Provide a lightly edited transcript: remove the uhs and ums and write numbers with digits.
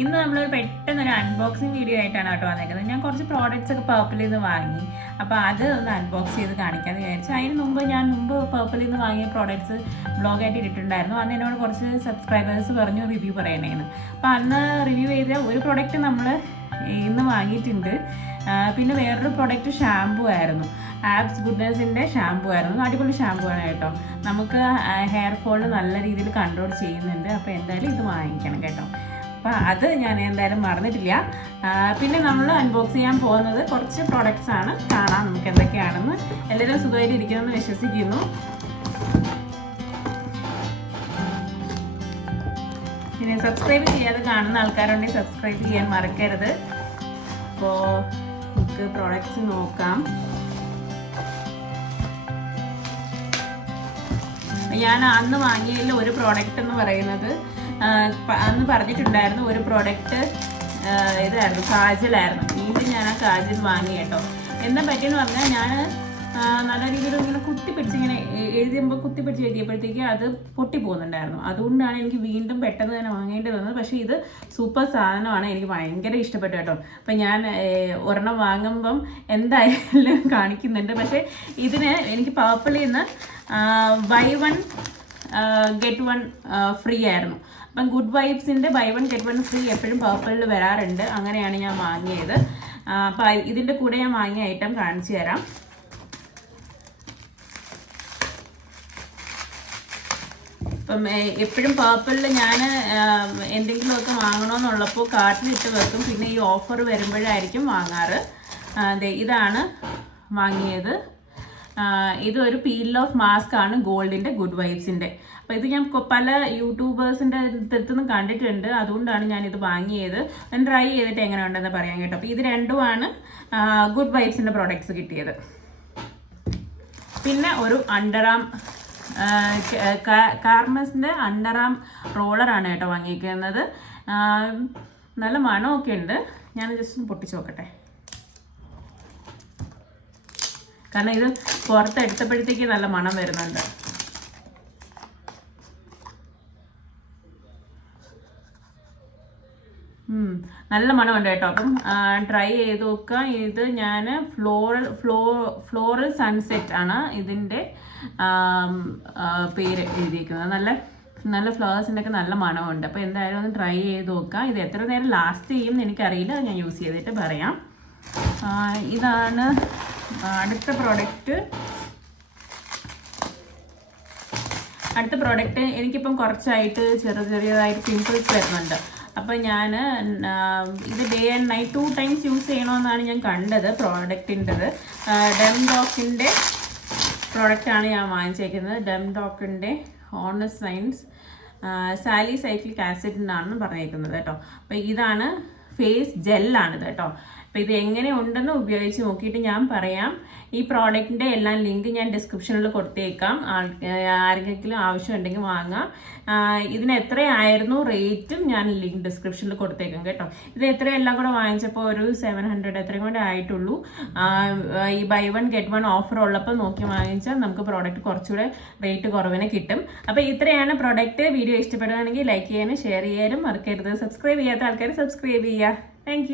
ഇന്ന് നമ്മളൊരു പെട്ടെന്നൊരു അൺബോക്സിങ് വീഡിയോ ആയിട്ടാണ് കേട്ടോ വന്നേക്കുന്നത്. ഞാൻ കുറച്ച് പ്രോഡക്റ്റ്സ് ഒക്കെ പർപ്പിളിൽ നിന്ന് വാങ്ങി. അപ്പോൾ അത് ഒന്ന് അൺബോക്സ് ചെയ്ത് കാണിക്കാമെന്ന് വിചാരിച്ചു. അതിന് മുമ്പ് ഞാൻ പർപ്പിളിൽ നിന്ന് വാങ്ങിയ പ്രോഡക്റ്റ്സ് ബ്ലോഗായിട്ട് ഇട്ടിട്ടുണ്ടായിരുന്നു. അന്ന് എന്നോട് കുറച്ച് സബ്സ്ക്രൈബേഴ്സ് പറഞ്ഞു റിവ്യൂ പറയണേന്ന്. അപ്പോൾ അന്ന് റിവ്യൂ ചെയ്ത ഒരു പ്രോഡക്റ്റ് നമ്മൾ ഇന്ന് വാങ്ങിയിട്ടുണ്ട്. പിന്നെ വേറൊരു പ്രോഡക്റ്റ് ഷാമ്പു ആയിരുന്നു. ആപ്സ് ഗുഡ്നെസ്സിൻ്റെ ഷാമ്പു ആയിരുന്നു. അടിപൊളി ഷാമ്പു ആണ് കേട്ടോ. നമുക്ക് ഹെയർ ഫോൾ നല്ല രീതിയിൽ കൺട്രോൾ ചെയ്യുന്നുണ്ട്. അപ്പോൾ എന്തായാലും ഇത് വാങ്ങിക്കണം കേട്ടോ. അപ്പോൾ അത് ഞാൻ എന്തായാലും മറന്നിട്ടില്ല. പിന്നെ നമ്മൾ അൺബോക്സ് ചെയ്യാൻ പോകുന്നത് കുറച്ച് പ്രോഡക്റ്റ്സ് ആണ്. കാണാം നമുക്ക് എന്തൊക്കെയാണെന്ന്. എല്ലാവരും സുഖമായിട്ട് ഇരിക്കുമെന്ന് വിശ്വസിക്കുന്നു. പിന്നെ സബ്സ്ക്രൈബ് ചെയ്യാതെ കാണുന്ന ആൾക്കാരുണ്ടെങ്കിൽ സബ്സ്ക്രൈബ് ചെയ്യാൻ മറക്കരുത്. അപ്പോൾ നമുക്ക് പ്രോഡക്റ്റ്സ് നോക്കാം. ഞാൻ അന്ന് വാങ്ങിയതിൽ ഒരു പ്രോഡക്റ്റ് എന്ന് പറയുന്നത് അന്ന് പറഞ്ഞിട്ടുണ്ടായിരുന്നു. ഒരു പ്രോഡക്റ്റ് ഇതായിരുന്നു, കാജലായിരുന്നു. വീണ്ടും ഞാൻ ആ കാജൽ വാങ്ങി കേട്ടോ. എന്താ പറ്റിയെന്ന് പറഞ്ഞാൽ ഞാൻ നല്ല രീതിയിൽ ഇങ്ങനെ കുത്തിപ്പിടിച്ച് ഇങ്ങനെ എഴുതുമ്പോൾ കുത്തിപ്പിടിച്ച് എഴുതിയപ്പോഴത്തേക്ക് അത് പൊട്ടിപ്പോകുന്നുണ്ടായിരുന്നു. അതുകൊണ്ടാണ് എനിക്ക് വീണ്ടും പെട്ടെന്ന് തന്നെ വാങ്ങേണ്ടി വന്നത്. പക്ഷേ ഇത് സൂപ്പർ സാധനമാണ്, എനിക്ക് ഭയങ്കര ഇഷ്ടപ്പെട്ടു കേട്ടോ. അപ്പം ഞാൻ ഒരെണ്ണം വാങ്ങുമ്പം എന്തായാലും കാണിക്കുന്നുണ്ട്. പക്ഷേ ഇതിന് എനിക്ക് പർപ്പിളിൽ നിന്ന് buy one get one free ആയിരുന്നു. അപ്പം ഗുഡ് വൈബ്സിൻ്റെ buy one get one free എപ്പോഴും പർപ്പിളിൽ വരാറുണ്ട്. അങ്ങനെയാണ് ഞാൻ വാങ്ങിയത്. അപ്പം ഇതിൻ്റെ കൂടെ ഞാൻ വാങ്ങിയ ഐറ്റം കാണിച്ചു തരാം. അപ്പം എപ്പോഴും പർപ്പിളിൽ ഞാൻ എന്തെങ്കിലുമൊക്കെ വാങ്ങണമെന്നുള്ളപ്പോൾ കാർട്ടിലിട്ട് വെക്കും. പിന്നെ ഈ ഓഫർ വരുമ്പോഴായിരിക്കും വാങ്ങാറ്. ഇതാണ് വാങ്ങിയത്. ഇതൊരു പീൽ ഓഫ് മാസ്ക് ആണ്, ഗോൾഡിൻ്റെ ഗുഡ് വൈബ്സിൻ്റെ. അപ്പോൾ ഇത് ഞാൻ പല യൂട്യൂബേഴ്സിൻ്റെ അടുത്തുനിന്ന് കണ്ടിട്ടുണ്ട്. അതുകൊണ്ടാണ് ഞാനിത് വാങ്ങിയത്. ഞാൻ ട്രൈ ചെയ്തിട്ട് എങ്ങനെ ഉണ്ടെന്ന് പറയാൻ കേട്ടോ. അപ്പോൾ ഇത് രണ്ടുമാണ് ഗുഡ് വൈബ്സിൻ്റെ പ്രോഡക്റ്റ്സ് കിട്ടിയത്. പിന്നെ ഒരു അണ്ടർആം കാർമസിൻ്റെ അണ്ടർആം റോളറാണ് കേട്ടോ വാങ്ങിയിരിക്കുന്നത്. നല്ല മണമൊക്കെ ഉണ്ട്. ഞാൻ ജസ്റ്റ് ഒന്ന് പൊട്ടിച്ച് നോക്കട്ടെ. കാരണം ഇത് പുറത്തെടുത്തപ്പോഴത്തേക്ക് നല്ല മണം വരുന്നുണ്ട്. നല്ല മണമുണ്ട് കേട്ടോ. അപ്പം ട്രൈ ചെയ്ത് നോക്കുക. ഇത് ഞാൻ ഫ്ലോറൽ സൺസെറ്റ് ആണ് ഇതിൻ്റെ പേര് എഴുതിയിരിക്കുന്നത്. നല്ല ഫ്ലവേഴ്സിൻ്റെ ഒക്കെ നല്ല മണമുണ്ട്. അപ്പോൾ എന്തായാലും ഒന്ന് ട്രൈ ചെയ്ത് നോക്കുക. ഇത് എത്ര നേരം ലാസ്റ്റ് ചെയ്യും എന്ന് എനിക്കറിയില്ല. ഞാൻ യൂസ് ചെയ്തിട്ട് പറയാം. ഇതാണ് അടുത്ത പ്രോഡക്റ്റ്. എനിക്കിപ്പം കുറച്ചായിട്ട് ചെറിയതായിട്ട് പിമ്പിൾസ് വരുന്നുണ്ട്. അപ്പം ഞാൻ ഇത് day and night 2 times use ചെയ്യണമെന്നാണ് ഞാൻ കണ്ടത് പ്രോഡക്റ്റിൻ്റെത്. ഡെംഡോക്കിൻ്റെ പ്രോഡക്റ്റാണ് ഞാൻ വാങ്ങിച്ചേക്കുന്നത്. ഡെംഡോക്കിൻ്റെ ഹോണസ്റ്റ് സയൻസ് സാലിസൈക്ലിക് ആസിഡ് എന്നാണ് പറഞ്ഞേക്കുന്നത് കേട്ടോ. അപ്പോൾ ഇതാണ് ഫേസ് ജെല്ലാണിത് കേട്ടോ. അപ്പോൾ ഇത് എങ്ങനെ ഉണ്ടെന്ന് ഉപയോഗിച്ച് നോക്കിയിട്ട് ഞാൻ പറയാം. ഈ പ്രോഡക്റ്റിൻ്റെ എല്ലാം ലിങ്ക് ഞാൻ ഡിസ്ക്രിപ്ഷനിൽ കൊടുത്തേക്കാം. ആർക്കെങ്കിലും ആവശ്യമുണ്ടെങ്കിൽ വാങ്ങാം. ഇതിന് എത്രയായിരുന്നു റേറ്റും ഞാൻ ലിങ്ക് ഡിസ്ക്രിപ്ഷനിൽ കൊടുത്തേക്കാം കേട്ടോ. ഇത് എത്രയെല്ലാം കൂടെ വാങ്ങിച്ചപ്പോൾ ഒരു 700 എത്രയും കൂടെ ആയിട്ടുള്ളൂ. ഈ buy one get one offer ഉള്ളപ്പോൾ നോക്കി വാങ്ങിച്ചാൽ നമുക്ക് പ്രോഡക്റ്റ് കുറച്ചുകൂടെ റേറ്റ് കുറവിന് കിട്ടും. അപ്പോൾ ഇത്രയാണ് പ്രോഡക്റ്റ്. വീഡിയോ ഇഷ്ടപ്പെടുകയാണെങ്കിൽ ലൈക്ക് ചെയ്യാനും ഷെയർ ചെയ്യാനും മറക്കരുത്. സബ്സ്ക്രൈബ് ചെയ്യാത്ത ആൾക്കാർ സബ്സ്ക്രൈബ് ചെയ്യുക. താങ്ക്